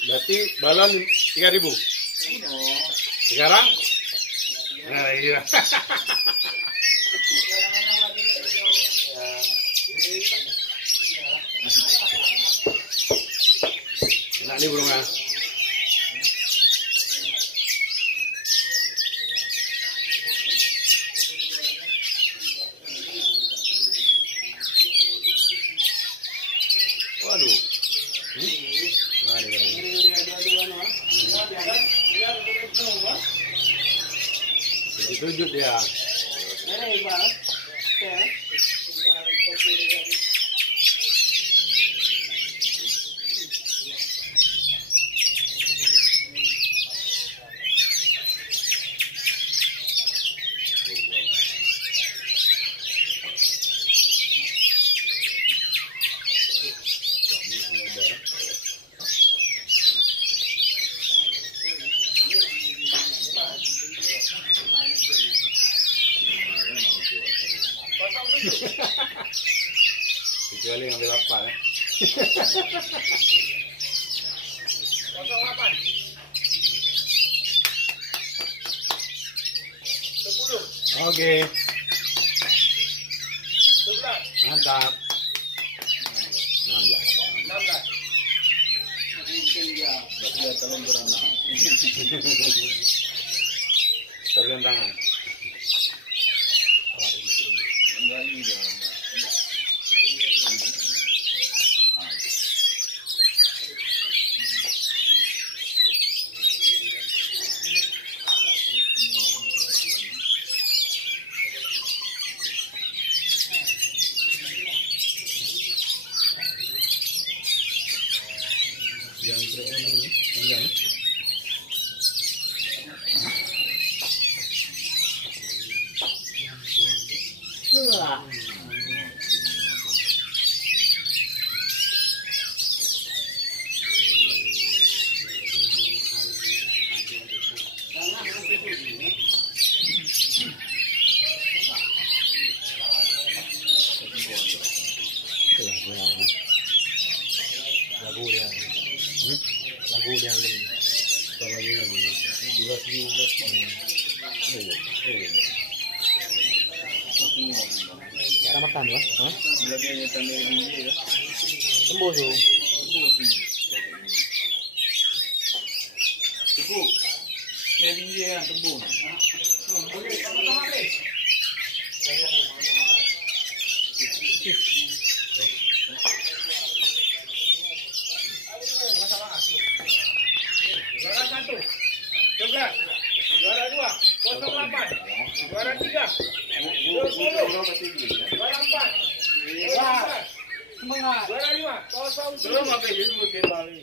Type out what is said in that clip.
Berarti balon 3.000. Sekarang? Nah, iya. Enak nih burungnya. Waduh. Tujuh dia. Kecuali ngambil apa ya? 08 10 Oke. 11 Mantap. 16. Tergantung tangan. Yang ini panjang. Lagu dia. Lagu dia ini. Lagunya ini. 12. Cara makan ya? Hah? Lagiannya tanda biji ya. Tembus tu. Tepuk. Tanda biji kan tembus. Okey, sama-sama habis. Juara 1 11, juara 2 08, juara 3 20, juara 4 semangat, juara 5 Belum habis disebut kembali.